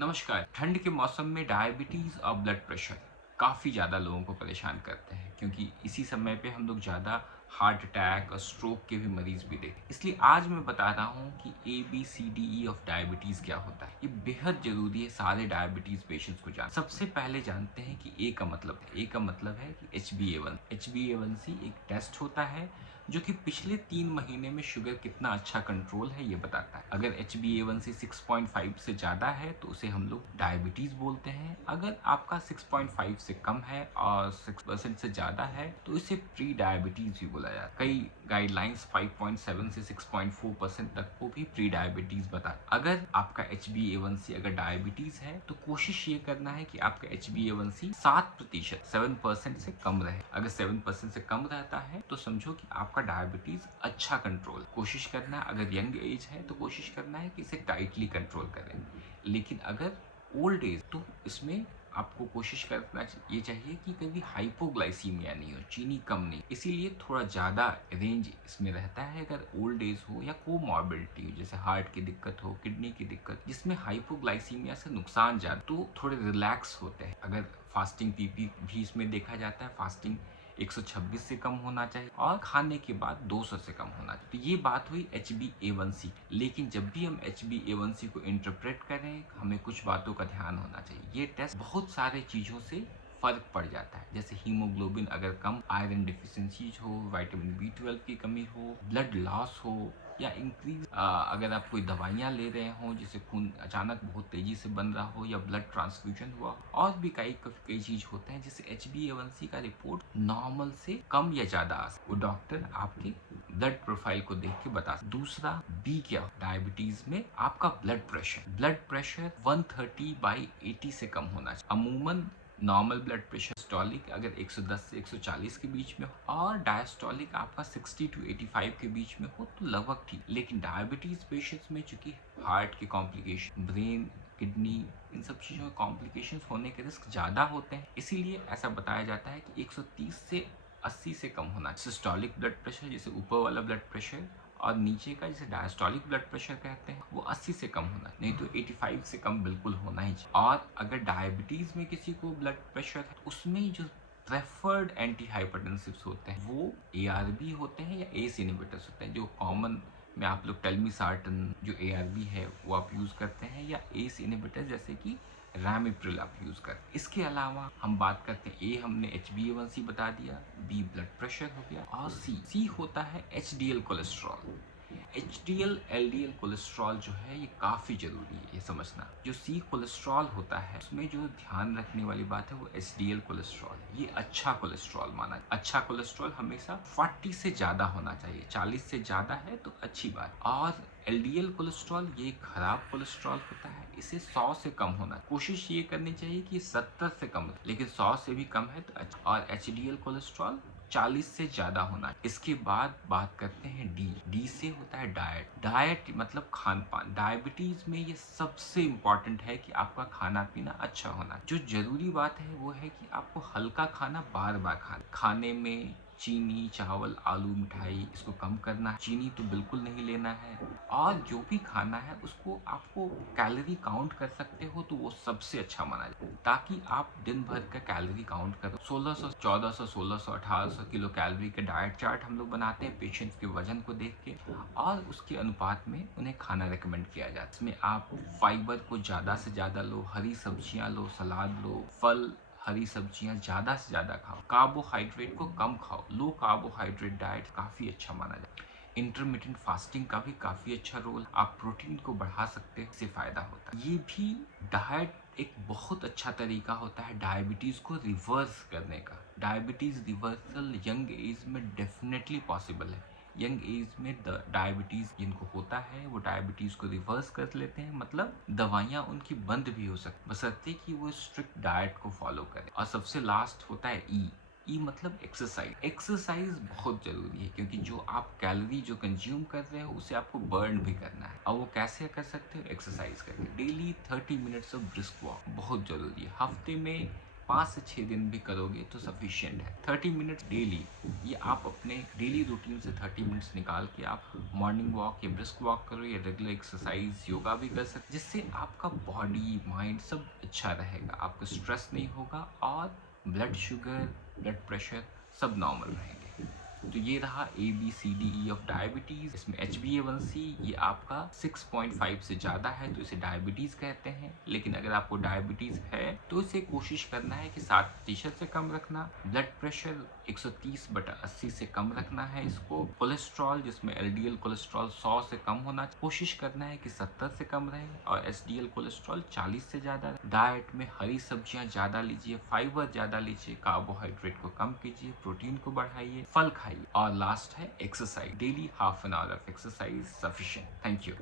नमस्कार। ठंड के मौसम में डायबिटीज़ और ब्लड प्रेशर काफ़ी ज़्यादा लोगों को परेशान करते हैं, क्योंकि इसी समय पे हम लोग ज़्यादा हार्ट अटैक और स्ट्रोक के भी मरीज़ भी देखते हैं। इसलिए आज मैं बता रहा हूँ कि ABCDE ऑफ डायबिटीज़ क्या होता है। ये बेहद ज़रूरी है सारे डायबिटीज़ पेशेंट्स को जानना। सबसे पहले जानते हैं कि ए का मतलब है। ए का मतलब है कि HbA1c एक टेस्ट होता है जो कि पिछले 3 महीने में शुगर कितना अच्छा कंट्रोल है ये बताता है। अगर HbA1c 6.5 से ज़्यादा है तो उसे हम लोग डायबिटीज़ बोलते हैं। अगर आपका 6.5 से कम है और 6% से ज़्यादा है तो इसे प्री डायबिटीज़ भी बोला जाता है। कई गाइडलाइंस 5.7 से 6.4% तक को भी प्री डायबिटीज़ बता। अगर आपका HbA1c अगर डायबिटीज़ है तो कोशिश ये करना है कि आपका HbA1c 7% 7% से कम रहे। अगर 7% से कम रहता है तो समझो कि आपका डायबिटीज अच्छा कंट्रोल। कोशिश करना है, अगर यंग एज है तो कोशिश करना है कि इसे टाइटली कंट्रोल करें। लेकिन अगर ओल्ड एज तो इसमें आपको कोशिश करना ये चाहिए कि कभी हाइपोग्लाइसीमिया नहीं हो, चीनी कम नहीं। इसीलिए थोड़ा ज़्यादा रेंज इसमें रहता है। अगर ओल्ड एज हो या कोमॉर्बिडिटी हो, जैसे हार्ट की दिक्कत हो, किडनी की दिक्कत, जिसमें हाइपोग्लाइसीमिया से नुकसान ज़्यादा, तो थोड़े रिलैक्स होते हैं। अगर फास्टिंग पीपी भी इसमें देखा जाता है। फास्टिंग 126 से कम होना चाहिए और खाने के बाद 200 से कम होना चाहिए। तो ये बात हुई HbA1c। लेकिन जब भी हम HbA1c को इंटरप्रेट करें, हमें कुछ बातों का ध्यान होना चाहिए। ये टेस्ट बहुत सारे चीज़ों से फर्क पड़ जाता है, जैसे हीमोग्लोबिन अगर कम, आयरन डिफिशियंसी हो, विटामिन B12 की कमी हो, ब्लड लॉस हो, या इंक्रीज अगर आप कोई दवाइयाँ ले रहे हो जिससे खून अचानक बहुत तेजी से बन रहा हो, या ब्लड ट्रांसफ्यूजन हुआ, और भी कई चीज होते हैं जिससे HbA1c का रिपोर्ट नॉर्मल से कम या ज्यादा आ सकता है। वो डॉक्टर आपके ब्लड प्रोफाइल को देख के बता सकते। दूसरा बी क्या, डायबिटीज में आपका ब्लड प्रेशर 130/80 से कम होना चाहिए। अमूमन नॉर्मल ब्लड प्रेशर सिस्टोलिक अगर 110 से 140 के बीच में हो, और डायस्टोलिक आपका 60 to 85 के बीच में हो तो लगभग ठीक। लेकिन डायबिटीज पेशेंट्स में चूंकि हार्ट के कॉम्प्लिकेशन, ब्रेन, किडनी, इन सब चीज़ों में कॉम्प्लिकेशंस होने के रिस्क ज़्यादा होते हैं। इसीलिए ऐसा बताया जाता है कि 130 से 80 से कम होना चाहिए। सिस्टोलिक ब्लड प्रेशर जैसे ऊपर वाला ब्लड प्रेशर, और नीचे का जिसे डायस्टोलिक ब्लड प्रेशर कहते हैं, वो 80 से कम होना, नहीं तो 85 से कम बिल्कुल होना ही चाहिए। और अगर डायबिटीज में किसी को ब्लड प्रेशर है, उसमें जो प्रेफर्ड एंटी हाइपरटेंसिव्स होते हैं वो ARB होते हैं या ACE इनहिबिटर्स होते हैं। जो कॉमन में आप लोग टेलमिसार्टन जो ARB है वो आप यूज करते हैं, या ACE इनहिबिटर्स जैसे कि रैमिप्रिल आप यूज करते हैं। इसके अलावा हम बात करते हैं, ए हमने HbA1c बता दिया, बी ब्लड प्रेशर हो गया, और सी होता है HDL cholesterol. HDL LDL cholesterol जो है ये काफ़ी ज़रूरी है ये समझना। जो सी कोलेस्ट्रॉल होता है उसमें जो ध्यान रखने वाली बात है वो HDL कोलेस्ट्रॉल। ये अच्छा कोलेस्ट्रॉल माना। अच्छा कोलेस्ट्रॉल हमेशा 40 से ज़्यादा होना चाहिए। 40 से ज़्यादा है तो अच्छी बात। और LDL कोलेस्ट्रॉल ये खराब कोलेस्ट्रॉल होता है, इसे 100 से कम होना। कोशिश ये करनी चाहिए कि 70 से कम हो, लेकिन 100 से भी कम है तो अच्छा। और HDL कोलेस्ट्रॉल 40 से ज्यादा होना। इसके बाद बात करते हैं डी से होता है डाइट मतलब खान पान। डायबिटीज में ये सबसे इम्पोर्टेंट है कि आपका खाना पीना अच्छा होना। जो जरूरी बात है वो है कि आपको हल्का खाना बार बार खाने में चीनी, चावल, आलू, मिठाई इसको कम करना है। चीनी तो बिल्कुल नहीं लेना है। और जो भी खाना है उसको आपको कैलोरी काउंट कर सकते हो तो वो सबसे अच्छा माना जाए, ताकि आप दिन भर का कैलोरी काउंट करो। 1600, 1400, 1600, 1800 किलो कैलोरी का डाइट चार्ट हम लोग बनाते हैं पेशेंट्स के वजन को देख के, और उसके अनुपात में उन्हें खाना रिकमेंड किया जाता है। इसमें आप फाइबर को ज़्यादा से ज़्यादा लो, हरी सब्जियां लो, सलाद लो, फल, हरी सब्जियां ज़्यादा से ज़्यादा खाओ, कार्बोहाइड्रेट को कम खाओ। लो कार्बोहाइड्रेट डाइट काफ़ी अच्छा माना जाता है। इंटरमीडिएट फास्टिंग का भी काफ़ी अच्छा रोल, आप प्रोटीन को बढ़ा सकते हैं, इससे फ़ायदा होता है। ये भी डाइट एक बहुत अच्छा तरीका होता है डायबिटीज़ को रिवर्स करने का। डायबिटीज़ रिवर्सल यंग एज में डेफिनेटली पॉसिबल है। यंग एज में डायबिटीज़ जिनको होता है वो डायबिटीज़ को रिवर्स कर लेते हैं, मतलब दवाइयाँ उनकी बंद भी हो सकती, बशर्ते कि वो स्ट्रिक्ट डाइट को फॉलो करें। और सबसे लास्ट होता है ई मतलब एक्सरसाइज बहुत जरूरी है, क्योंकि जो आप कैलोरी जो कंज्यूम कर रहे हो उसे आपको बर्न भी करना है। और वो कैसे कर सकते हो? एक्सरसाइज करके। Daily 30 minutes of brisk walk बहुत जरूरी है। हफ्ते में 5 से 6 दिन भी करोगे तो सफिशिएंट है। 30 मिनट्स डेली, ये आप अपने डेली रूटीन से 30 मिनट्स निकाल के आप मॉर्निंग वॉक या ब्रिस्क वॉक करो या रेगुलर एक्सरसाइज योगा भी कर सकते, जिससे आपका बॉडी माइंड सब अच्छा रहेगा, आपको स्ट्रेस नहीं होगा और ब्लड शुगर ब्लड प्रेशर सब नॉर्मल रहेंगे। तो ये रहा ABCDE ऑफ डायबिटीज़। इसमें HbA1c ये आपका 6.5 से ज़्यादा है तो इसे डायबिटीज़ कहते हैं। लेकिन अगर आपको डायबिटीज़ है तो इसे कोशिश करना है कि 7% से कम रखना। ब्लड प्रेशर 130/80 से कम रखना है इसको। कोलेस्ट्रॉल जिसमें LDL कोलेस्ट्रॉल 100 से कम होना, कोशिश करना है कि 70 से कम रहे और SDL कोलेस्ट्रॉल 40 से ज़्यादा रहे। डाइट में हरी सब्जियां ज़्यादा लीजिए, फाइबर ज़्यादा लीजिए, कार्बोहाइड्रेट को कम कीजिए, प्रोटीन को बढ़ाइए, फल खाइए और लास्ट है exercise. Daily ½ an hour of exercise sufficient. Thank you.